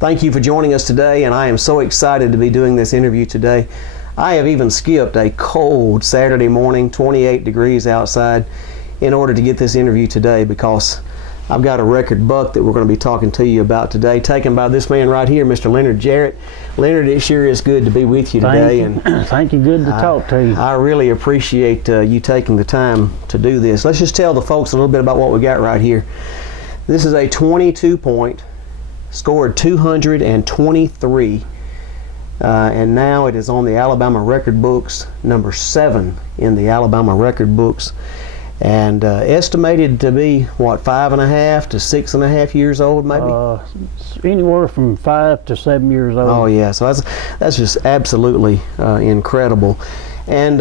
Thank you for joining us today, and I am so excited to be doing this interview today. I have even skipped a cold Saturday morning, 28 degrees outside, in order to get this interview today because I've got a record buck that we're going to be talking to you about today, taken by this man right here, Mr. Leonard Jarrett. Leonard, it sure is good to be with you today. Thank you. Good to talk to you. I really appreciate you taking the time to do this. Let's just tell the folks a little bit about what we got right here. This is a 22-point, scored 223, and now it is on the Alabama record books, number 7 in the Alabama record books. And estimated to be, what, 5.5 to 6.5 years old, maybe? Anywhere from 5 to 7 years old. Oh, yeah. So that's just absolutely incredible. And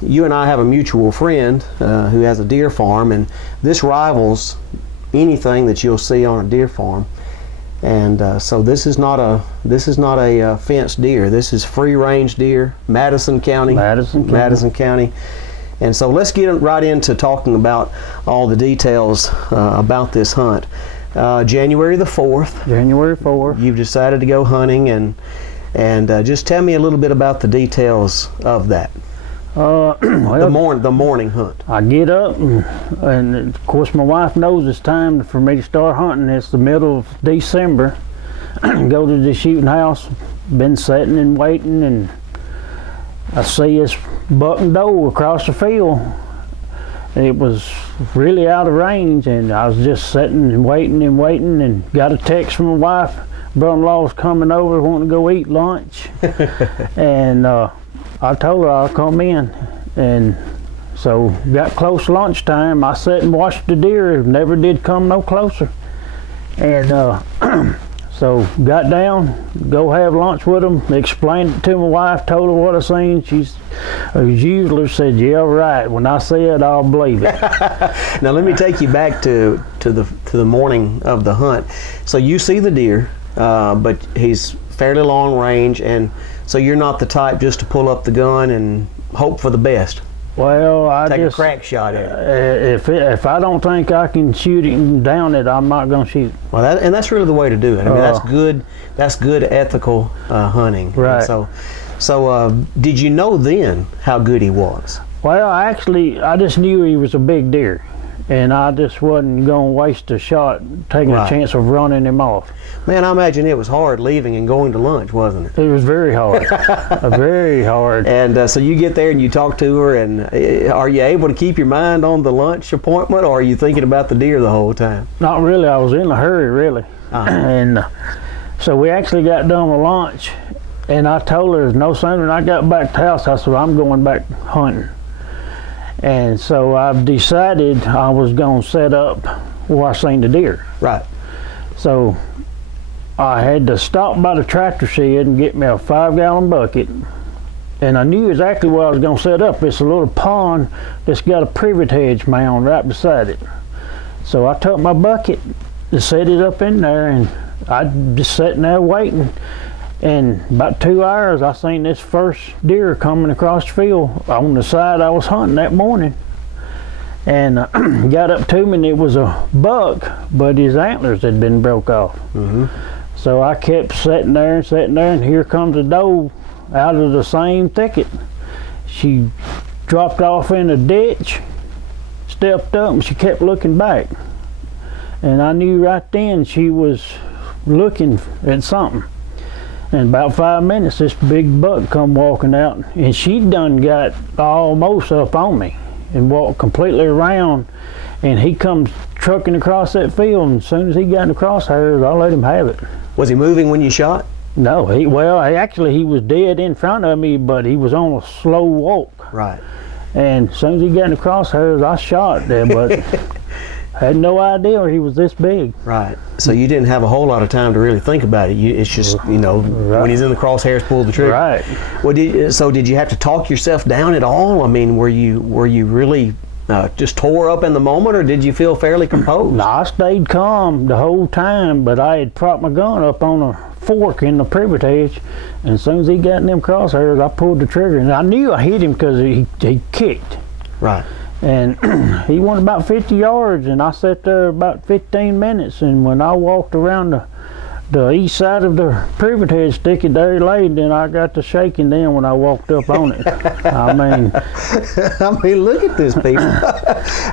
you and I have a mutual friend who has a deer farm, and this rivals anything that you'll see on a deer farm. And so this is not a fenced deer. This is free-range deer, Madison County. Madison County. And so let's get right into talking about all the details about this hunt. January the 4th. January 4th. You've decided to go hunting, and just tell me a little bit about the details of that. Well, the morning hunt. I get up, and of course my wife knows it's time for me to start hunting. It's the middle of December. Go to the shooting house. Been sitting and waiting, and I see this buck and doe across the field. It was really out of range, and I was just sitting and waiting, and got a text from my wife. Brother-in-law's coming over, wanting to go eat lunch. And I told her I'll come in. And so got close to lunchtime. I sat and watched the deer. Never did come no closer. And so got down, go have lunch with them, explained it to my wife, told her what I seen. She's, as usual, said, "Yeah, right. When I say it, I'll believe it." Now let me take you back to the morning of the hunt. So you see the deer, but he's fairly long range, and so you're not the type just to pull up the gun and hope for the best. Well, I take just a crack shot at it. If I don't think I can shoot him down it, I'm not going to shoot. Well, that's really the way to do it. I mean, that's good. That's good ethical hunting. Right. And so did you know then how good he was? Well, actually, I just knew he was a big deer, and I just wasn't going to waste a shot taking a chance of running him off. Man, I imagine it was hard leaving and going to lunch, wasn't it? It was very hard. Very hard. And so you get there and you talk to her, and are you able to keep your mind on the lunch appointment, or are you thinking about the deer the whole time? Not really. I was in a hurry, really. And so we actually got done with lunch, and I told her no sooner than I got back to the house, I said, "I'm going back hunting." And so I've decided I was going to set up where I seen the deer. Right. So I had to stop by the tractor shed and get me a 5-gallon bucket. And I knew exactly where I was going to set up. It's a little pond that's got a privet hedge mound right beside it. So I took my bucket and set it up in there, and I just sitting there waiting. And about 2 hours, I seen this first deer coming across the field on the side I was hunting that morning. And got up to me, and it was a buck, but his antlers had been broke off. Mm-hmm. So I kept sitting there, and here comes a doe out of the same thicket. She dropped off in a ditch, stepped up, and she kept looking back. And I knew right then she was looking at something. In about 5 minutes, this big buck come walking out, and she done got almost up on me and walked completely around, and he comes trucking across that field, and as soon as he got in the crosshairs, I let him have it. Was he moving when you shot? No, he was dead in front of me, but he was on a slow walk. Right. And as soon as he got in the crosshairs, I shot there, but I had no idea he was this big. Right. So you didn't have a whole lot of time to really think about it. It's just, when he's in the crosshairs, pull the trigger. Right. Well, did you have to talk yourself down at all? I mean, were you really just tore up in the moment, or did you feel fairly composed? No, I stayed calm the whole time, but I had propped my gun up on a fork in the privet hedge, and as soon as he got in them crosshairs, I pulled the trigger, and I knew I hit him because he kicked. Right. And he went about 50 yards, and I sat there about 15 minutes, and when I walked around the east side of the privet head sticky there he laid, then I got to shaking then when I walked up on it. I mean, look at this, people.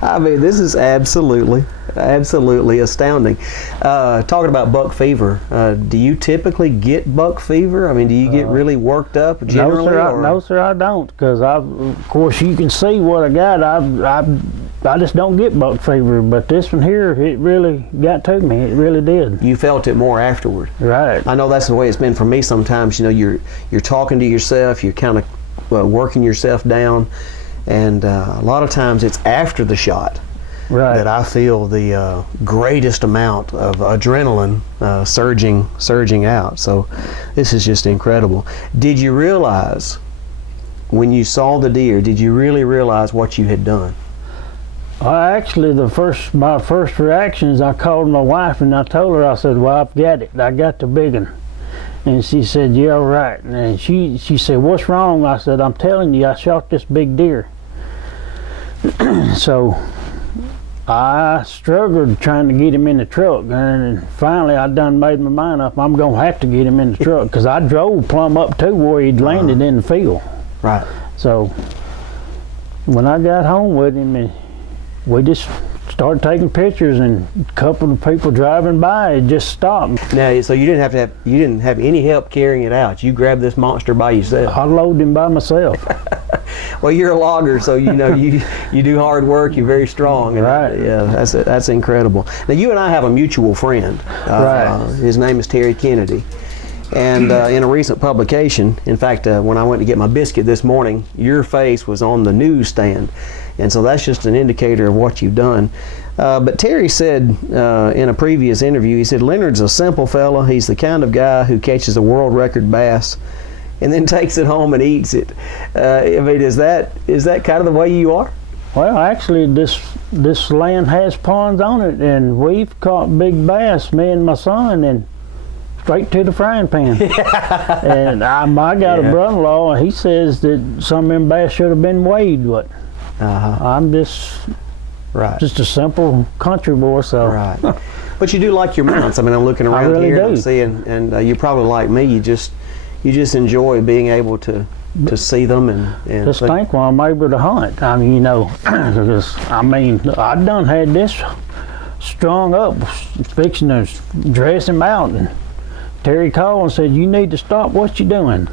I mean, this is absolutely astounding. Talking about buck fever, do you typically get buck fever? I mean, do you get really worked up generally? No, sir, I don't, because of course you can see what I got. I just don't get buck fever, but this one here, it really got to me. It really did. You felt it more afterward. Right. I know that's the way it's been for me sometimes. You know, you're talking to yourself, you're kind of working yourself down, and a lot of times it's after the shot that I feel the greatest amount of adrenaline surging out. So this is just incredible. Did you realize when you saw the deer, did you really realize what you had done? Actually, my first reaction is I called my wife and I told her, I said, well, I've got it. I got the big one. And she said, yeah, right. And she said, what's wrong? I said, I'm telling you, I shot this big deer. So I struggled trying to get him in the truck. And finally, I done made my mind up. I'm going to have to get him in the truck, because I drove plumb up to where he'd landed in the field. Right. So when I got home with him, we just started taking pictures, and a couple of people driving by, it just stopped. Now, so you didn't have any help carrying it out. You grabbed this monster by yourself. I loaded him by myself. Well, you're a logger, so you know you do hard work. You're very strong. And, right. Yeah, that's incredible. Now, you and I have a mutual friend. Right. His name is Terry Kennedy. And in a recent publication, in fact, when I went to get my biscuit this morning, your face was on the newsstand. And so that's just an indicator of what you've done. But Terry said in a previous interview, he said, Leonard's a simple fella. He's the kind of guy who catches a world record bass and then takes it home and eats it. I mean, is that kind of the way you are? Well, actually, this land has ponds on it, and we've caught big bass, me and my son, and straight to the frying pan. And I got a brother-in-law, and he says that some of them bass should have been weighed, but I'm just a simple country boy, so. Right. But you do like your mounts. I mean, I'm looking around really here do. and I'm seeing, and you probably like me, you just enjoy being able to see them and just think when I'm able to hunt. I mean, you know, because, I mean, I done had this strung up, fixing to dress him out, and Terry called and said, you need to stop what you're doing.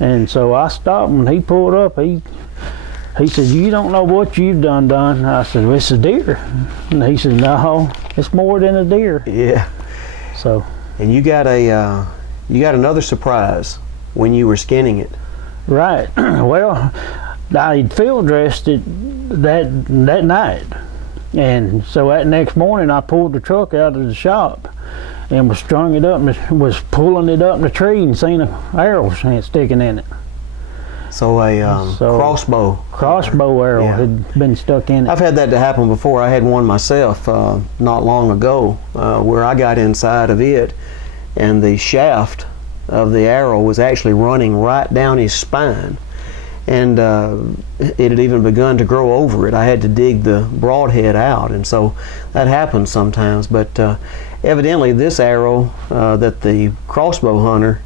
And so I stopped, and he pulled up. He said, you don't know what you've done. I said, well, it's a deer. And he said, no, it's more than a deer. Yeah. So. And you got another surprise when you were skinning it. Right. Well, I field dressed it that night. And so that next morning I pulled the truck out of the shop and was strung it up and was pulling it up in the tree and seen an arrow sticking in it. So a crossbow arrow had been stuck in it. I've had that to happen before. I had one myself not long ago where I got inside of it, and the shaft of the arrow was actually running right down his spine, and it had even begun to grow over it. I had to dig the broadhead out, and so that happens sometimes. But evidently this arrow that the crossbow hunter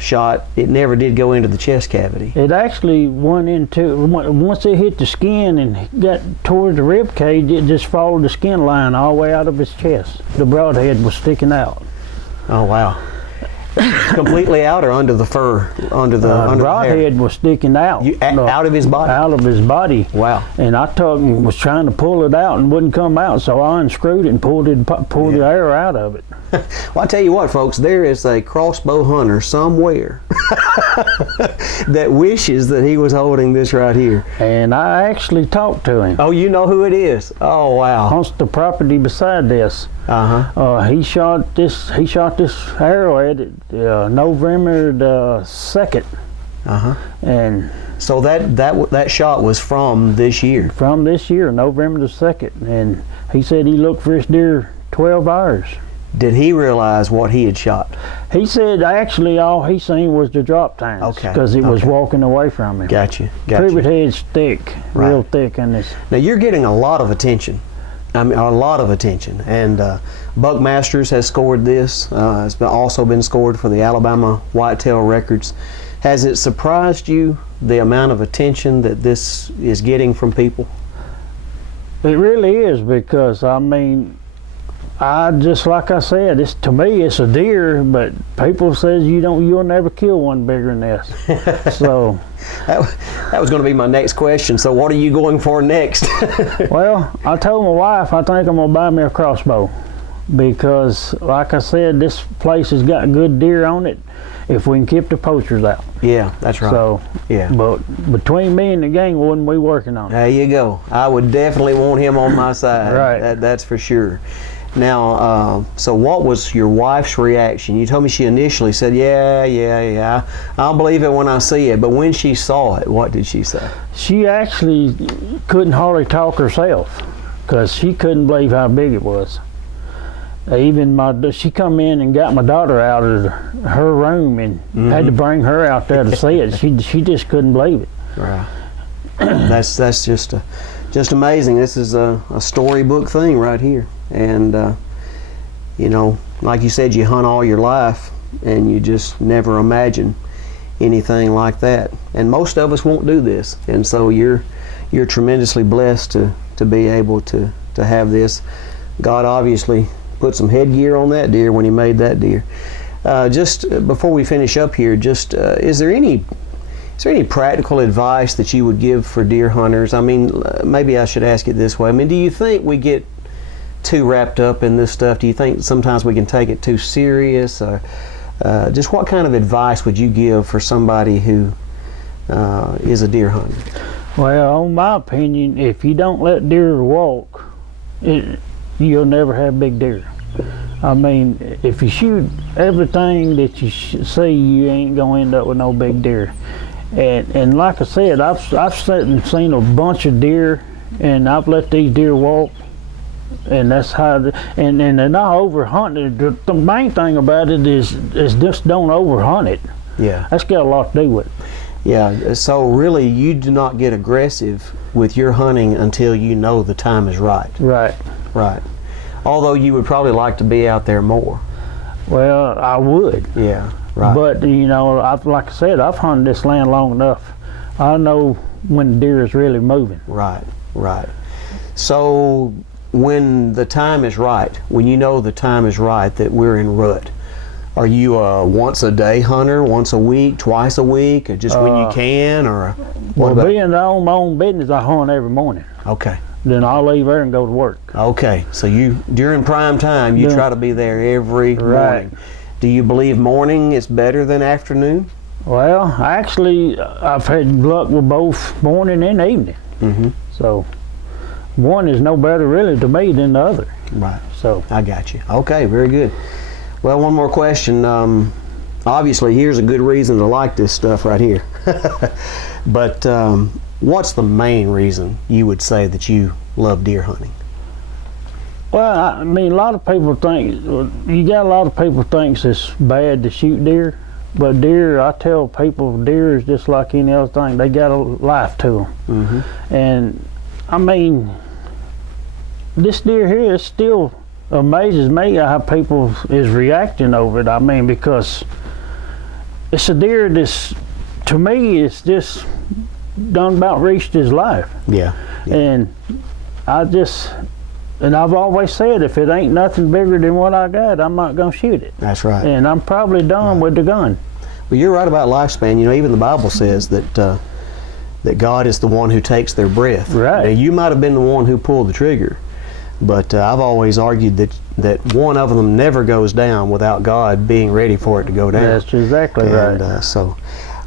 shot, it never did go into the chest cavity. It actually went into, once it hit the skin and got toward the rib cage, it just followed the skin line all the way out of his chest. The broadhead was sticking out. Oh, wow. Completely out or under the fur, under the broadhead was sticking out. Out of his body? Out of his body. Wow. And I was trying to pull it out and wouldn't come out, so I unscrewed it and pulled the arrow out of it. Well, I tell you what, folks, there is a crossbow hunter somewhere that wishes that he was holding this right here. And I actually talked to him. Oh, you know who it is? Oh, wow. On the property beside this. He shot this arrow at it November the 2nd. And so that shot was from this year. From this year, November the 2nd. And he said he looked for his deer 12 hours. Did he realize what he had shot? He said actually all he seen was the drop tines. Okay. Because it was walking away from him. Gotcha. Privet head's thick, real thick in this. Now you're getting a lot of attention I mean, a lot of attention. And Buckmasters has scored this. It's also been scored for the Alabama Whitetail Records. Has it surprised you the amount of attention that this is getting from people? It really is, because I mean, just like I said, to me it's a deer, but people says you'll never kill one bigger than this. So that was going to be my next question. So what are you going for next? Well, I told my wife I think I'm gonna buy me a crossbow, because like I said, this place has got good deer on it if we can keep the poachers out. Yeah, that's right. So yeah, but between me and the gang, wouldn't we working on it? There you go. I would definitely want him on my side. Right. That's for sure. Now, so what was your wife's reaction? You told me she initially said, yeah, I'll believe it when I see it. But when she saw it, what did she say? She actually couldn't hardly talk herself, because she couldn't believe how big it was. Even she come in and got my daughter out of her room and had to bring her out there to see it. She just couldn't believe it. Right. That's just amazing. This is a storybook thing right here. And you know, like you said, you hunt all your life and you just never imagine anything like that. And most of us won't do this. And so you're tremendously blessed to be able to have this. God obviously put some headgear on that deer when he made that deer. Just before we finish up here, is there any practical advice that you would give for deer hunters? I mean, maybe I should ask it this way. I mean, do you think we get too wrapped up in this stuff? Do you think sometimes we can take it too serious? Just what kind of advice would you give for somebody who is a deer hunter? Well, in my opinion, if you don't let deer walk, you'll never have big deer. I mean, if you shoot everything that you see, you ain't gonna end up with no big deer. And like I said, I've sat and seen a bunch of deer, and I've let these deer walk, and that's how. And they're not over hunting. The main thing about it is just don't over hunt it. Yeah, that's got a lot to do with it. Yeah. So really, you do not get aggressive with your hunting until you know the time is right. Right. Right. Although you would probably like to be out there more. Well, I would. Yeah. Right. But you know, like I said, I've hunted this land long enough. I know when the deer is really moving. Right. Right. So when the time is right, when you know the time is right that we're in rut, are you a once a day hunter, once a week, twice a week, or just when you can, or? Well, being I own my own business, I hunt every morning. Okay. Then I'll leave there and go to work. Okay, so during prime time, you try to be there every morning. Do you believe morning is better than afternoon? Well, actually, I've had luck with both morning and evening. Mm-hmm. So one is no better really to me than the other. Right. So I got you. Okay, very good. Well, one more question. Obviously, here's a good reason to like this stuff right here. But what's the main reason you would say that you love deer hunting? Well, I mean, a lot of people think thinks it's bad to shoot deer, but deer, I tell people, deer is just like any other thing. They got a life to them. Mm-hmm. And I mean, this deer here is still amazes me how people is reacting over it. I mean, because it's a deer that's, to me, it's just done about reached his life. Yeah. And I've always said, if it ain't nothing bigger than what I got, I'm not gonna shoot it. That's right. And I'm probably done with the gun. Well, you're right about lifespan. You know, even the Bible says that God is the one who takes their breath. Right. Now, you might have been the one who pulled the trigger, but I've always argued that one of them never goes down without God being ready for it to go down. That's exactly right.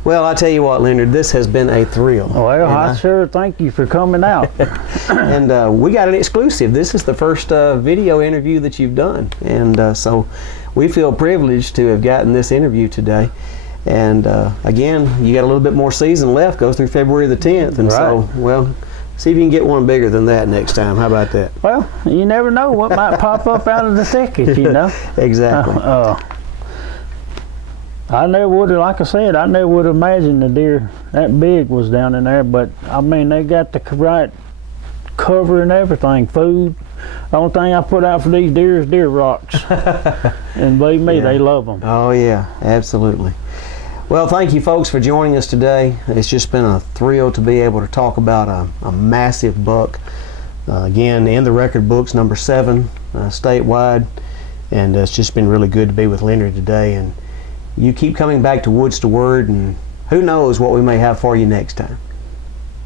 Well, I tell you what, Leonard, this has been a thrill. Well, I sure thank you for coming out. And we got an exclusive. This is the first video interview that you've done. And so we feel privileged to have gotten this interview today. And again, you got a little bit more season left, goes through February the 10th. And so, well, see if you can get one bigger than that next time. How about that? Well, you never know what might pop up out of the thicket, you know. Exactly. I never would have, like I said, I never would have imagined the deer that big was down in there, but I mean, they got the right cover and everything, food. The only thing I put out for these deer is deer rocks. And believe me, they love them. Oh yeah, absolutely. Well, thank you folks for joining us today. It's just been a thrill to be able to talk about a massive buck. Again, in the record books, number 7 statewide. And it's just been really good to be with Leonard today. And you keep coming back to Woods to Word, and who knows what we may have for you next time.